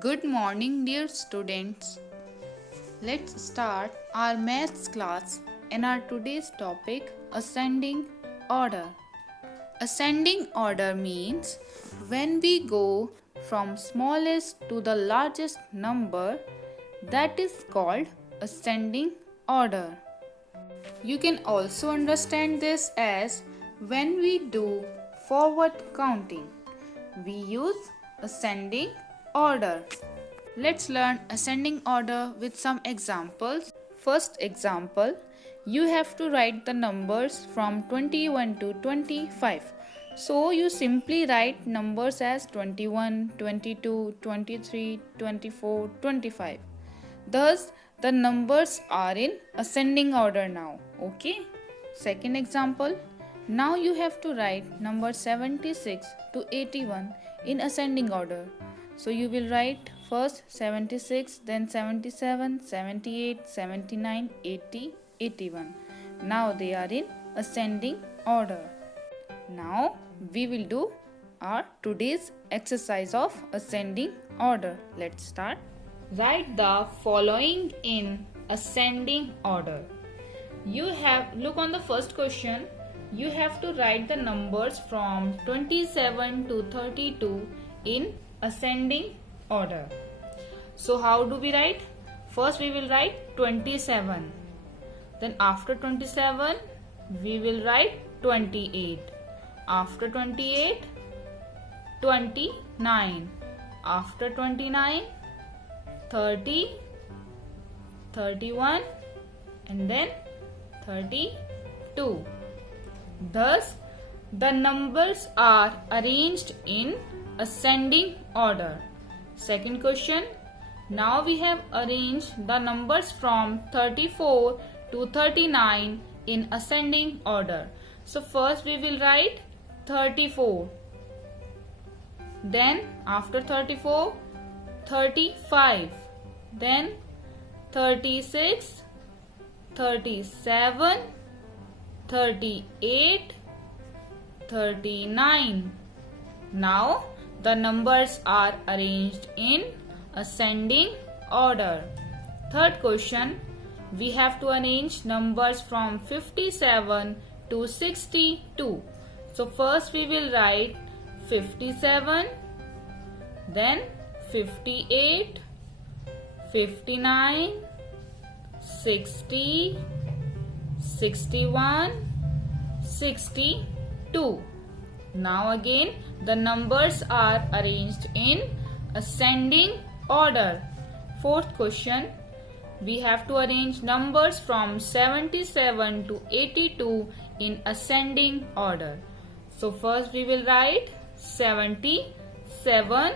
Good morning, dear students. Let's start our maths class and our today's topic ascending order. Ascending order means when we go from smallest to the largest number, that is called ascending order. You can also understand this as when we do forward counting, we use ascending order. Let's learn ascending order with some examples. First example, you have to write the numbers from 21 to 25. So you simply write numbers as 21, 22, 23, 24, 25. Thus, the numbers are in ascending order now. Okay. Second example, now you have to write number 76 to 81 in ascending order. So you will write first 76, then 77, 78, 79, 80, 81. Now they are in ascending order. Now we will do our today's exercise of ascending order. Let's start. Write the following in ascending order. You have, look on the first question. You have to write the numbers from 27 to 32 in ascending order. So how do we write? First we will write 27. Then after 27 we will write 28. After 28 29. After 29 30, 31 and then 32. Thus, the numbers are arranged in ascending order. Second question. Now we have arranged the numbers from 34 to 39 in ascending order. So first we will write 34. Then after 34, 35. Then 36, 37, 38, 39. Now the numbers are arranged in ascending order. Third question, we have to arrange numbers from 57 to 62. So first we will write 57, then 58, 59, 60, 61, 62. Now again the numbers are arranged in ascending order. Fourth question, we have to arrange numbers from 77 to 82 in ascending order. So first we will write 77,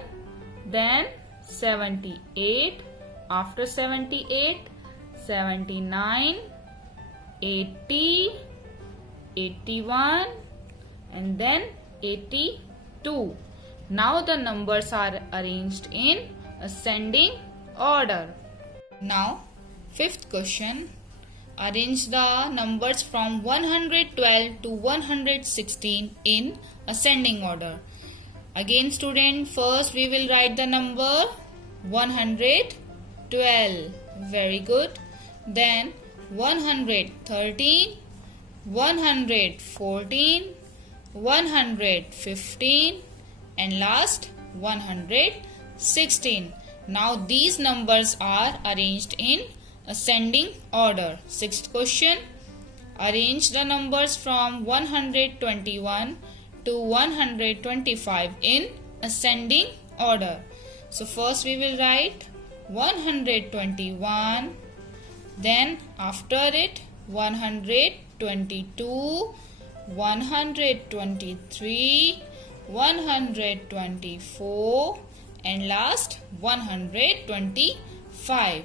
then 78, after 78, 79, 80, 81 and then 82. Now the numbers are arranged in ascending order. Now fifth question, arrange the numbers from 112 to 116 in ascending order. Again student, first we will write the number 112. Very good. Then 113, 114, 115 and last 116. Now these numbers are arranged in ascending order. Sixth question, arrange the numbers from 121 to 125 in ascending order. So first we will write 121, then after it 122, 123, 124 and last 125.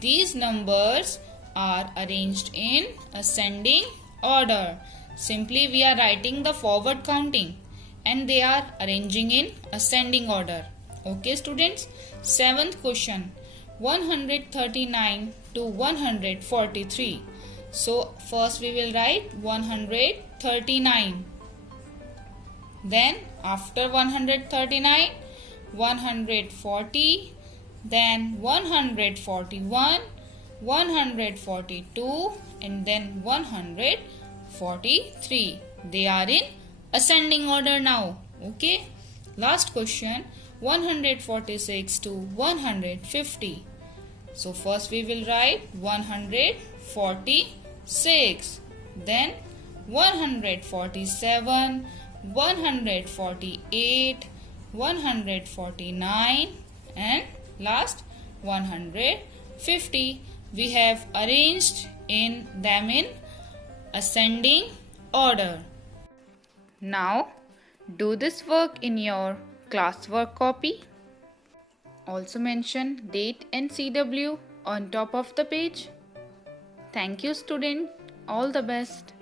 These numbers are arranged in ascending order. Simply we are writing the forward counting and they are arranging in ascending order. Okay students. Seventh question, 139 to 143. So first we will write 139. Then after 139 140, then 141, 142, and then 143. They are in ascending order now. Okay. Last question, 146 to 150. So first we will write 146, then 147, 148, 149, and last 150. We have arranged them in ascending order. Now do this work in your classwork copy. Also mention date and CW on top of the page. Thank you, student. All the best.